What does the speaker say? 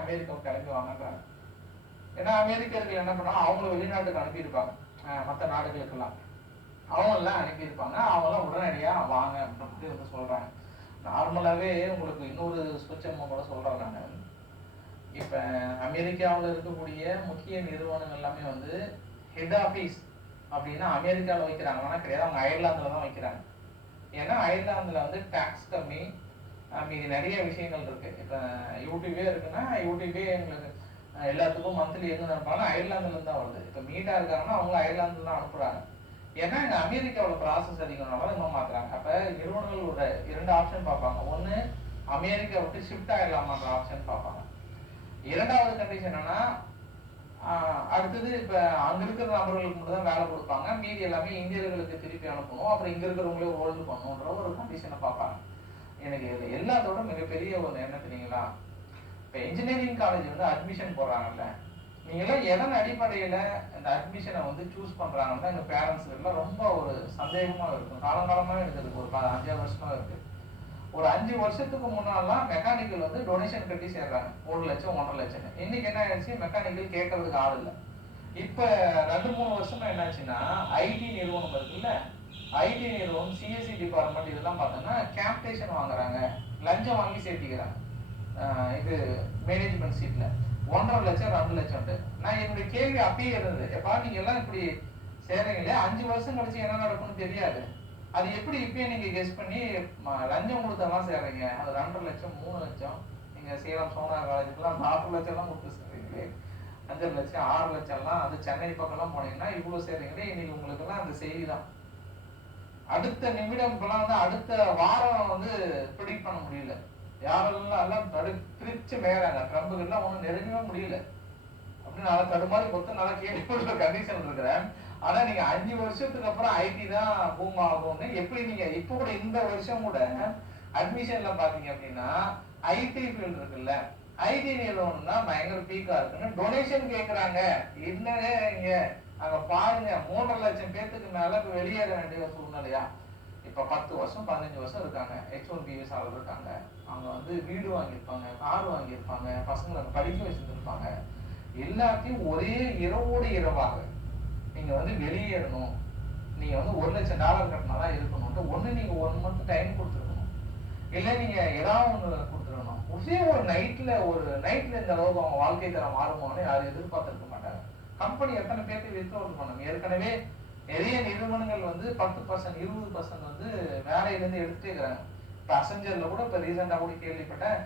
அமெரிக்காவுக்கு கிளம்பி வாங்கன்றாங்க. ஏன்னா அமெரிக்கர்கள் என்ன பண்ணாலும் அவங்கள வெளிநாட்டுக்கு அனுப்பியிருப்பாங்க, மற்ற நாடுகளுக்கெல்லாம் அவங்கெல்லாம் அனுப்பியிருப்பாங்க. அவங்களாம் உடனடியா வாங்க அப்படின்னு வந்து சொல்றாங்க. நார்மலாவே உங்களுக்கு இன்னொரு சுச்சமா கூட சொல்றேன் நான். இப்ப அமெரிக்காவில் இருக்கக்கூடிய முக்கிய நிறுவனங்கள் எல்லாமே வந்து ஹெட் ஆபீஸ் அப்படின்னா அமெரிக்காவில் வைக்கிறாங்கன்னா கிடையாது, அவங்க அயர்லாந்துல தான் வைக்கிறாங்க. ஏன்னா அயர்லாந்துல வந்து டாக்ஸ் கம்மி, மீதி நிறைய விஷயங்கள் இருக்கு. இப்ப யூடியூபே இருக்குன்னா யூடியூபே எங்களுக்கு எல்லாத்துக்கும் மந்த்லி எங்க அனுப்பாலும் அயர்லாந்துல இருந்து தான் வருது. இப்ப மீட்டா இருக்காங்கன்னா அவங்க அயர்லாந்துல தான் அனுப்புறாங்க. ஏன்னா இங்க அமெரிக்காவோட ப்ராசஸ் அதிகம்னால இன்னும் மாத்துறாங்க. அப்ப நிறுவனங்களோட 2 ஆப்ஷன் பார்ப்பாங்க. ஒண்ணு அமெரிக்கா விட்டு ஷிஃப்ட் ஆயிடலாமான்ற ஆப்ஷன் பார்ப்பாங்க. இரண்டாவது கண்டிஷன் என்னன்னா அடுத்தது இப்ப அங்க இருக்கிற நபர்களுக்கு மட்டும் தான் வேலை கொடுப்பாங்க, மீதி எல்லாமே இந்தியர்களுக்கு திருப்பி அனுப்பணும், அப்புறம் இங்க இருக்கிறவங்களே ஹோல்டு பண்ணணுன்ற ஒரு கண்டிஷனை பார்ப்பாங்க. எனக்கு இது எல்லாத்தோட மிகப்பெரிய ஒரு என்ன தெரியுங்களா, இப்ப இன்ஜினியரிங் காலேஜ் வந்து அட்மிஷன் போடுறாங்கல்ல, நீங்க எல்லாம் எதன் அடிப்படையில இந்த அட்மிஷனை வந்து சூஸ் பண்றாங்கன்னா எங்க பேரண்ட்ஸ் எல்லாம் ரொம்ப ஒரு சந்தேகமா இருக்கும். காலங்காலமாவே இருக்குது, ஒரு 5 வருஷமா இருக்கு. ஒரு 5 வருஷத்துக்கு முன்னாலாம் மெக்கானிக்கல் வந்து டொனேஷன் கட்டி சேர்றாங்க, 1 லட்சம் 1.5 லட்சம். இன்னைக்கு என்ன ஆயிடுச்சு, மெக்கானிக்கல் கேட்கறதுக்கு ஆள் இல்லை. இப்ப 2-3 வருஷமா என்னாச்சுன்னா ஐடி நிறுவனம் இருக்குல்ல, ஐடி நிறுவனம் சிஎஸ்சி டிபார்ட்மெண்ட் இதெல்லாம் பார்த்தோம்னா கேம்பேஷன் வாங்குறாங்க, லஞ்சம் வாங்கி சேர்த்திக்கிறாங்க. இது மேனேஜ்மெண்ட் சீட்ல 1.5 லட்சம் 2 லட்சம். நான் என்னுடைய கேள்வி அப்பயே இருந்தது, எப்பா நீங்க எல்லாம் இப்படி சேரீங்களே 5 வருஷம் கழிச்சு என்ன நடக்கும்னு தெரியாது, அது எப்படி இப்பயே நீங்க கெஸ் பண்ணி லஞ்சம் கொடுத்தெல்லாம் சேர்றீங்க? அது 2.5 லட்சம் 3 லட்சம். நீங்க சேலம் சோனா காலேஜுக்குலாம் 4 லட்சம் எல்லாம் கொடுத்து சேர்றீங்களே, 5 லட்சம் 6 லட்சம் எல்லாம், அது சென்னை பக்கம் எல்லாம் போனீங்கன்னா இவ்வளவு சேர்றீங்களே. இன்னைக்கு உங்களுக்கு எல்லாம் அந்த செய்தி தான். அடுத்த நிமிடம் இப்பெல்லாம் வந்து அடுத்த வாரம் வந்து ப்ரிடிக்ட் பண்ண முடியல. யாரெல்லாம் எல்லாம் பிரிச்சு மேயறாங்க, ட்ரம்புக்கு எல்லாம் ஒண்ணும் நெருங்கவே முடியல அப்படின்னு நல்லா தடுமாறி பொறுத்து நல்லா கேள்விப்படுற கண்டிஷன் இருக்கிறேன். ஆனா நீங்க 5 வருஷத்துக்கு அப்புறம் ஐடி தான் பூம் ஆகும்னு எப்படி நீங்க இப்ப கூட இந்த வருஷம் கூட அட்மிஷன்ல பாத்தீங்க அப்படின்னா ஐடி ஃபீல்டு இருக்குல்ல, ஐடி நிறுவனம் தான் பயங்கர பீக்கா இருக்குன்னு டொனேஷன் கேக்குறாங்க. என்னங்க இங்க அங்க பாருங்க 3.5 லட்சம் பேத்துக்கு மேல வெளியேற வேண்டிய சூழ்நிலையா. இப்ப 10 வருஷம் 15 வருஷம் இருக்காங்க, H1B விசாவில் இருக்காங்க, அவங்க வந்து வீடு வாங்கியிருப்பாங்க, கார் வாங்கியிருப்பாங்க, பசங்களை படிக்க வச்சிருந்திருப்பாங்க. எல்லாத்தையும் ஒரே இரவோடு இரவாக நீங்க வந்து வெளியேறணும், நீங்க வந்து $1 லட்சம் கட்டினாதான் இருக்கணும். ஒண்ணு நீங்க 1 மந்த் டைம் கொடுத்துருக்கணும், இல்ல நீங்க ஏதாவது ஒண்ணு கொடுத்துருக்கணும். ஒரே ஒரு நைட்ல இந்த அளவுக்கு அவங்க வாழ்க்கை தரம் மாறுமோன்னு யாரும் எதிர்பார்த்திருக்க மாட்டாங்க. கம்பெனி எத்தனை பேருக்கு வித்ட்ராவல் பண்ணணும். ஏற்கனவே நிறைய நிறுவனங்கள் வந்து 10% 20% வந்து வேலையில இருந்து எடுத்துட்டே இருக்கிறாங்க. இப்ப அசெஞ்சர்ல கூட இப்ப ரீசெண்டா கூட கேள்விப்பட்டேன்,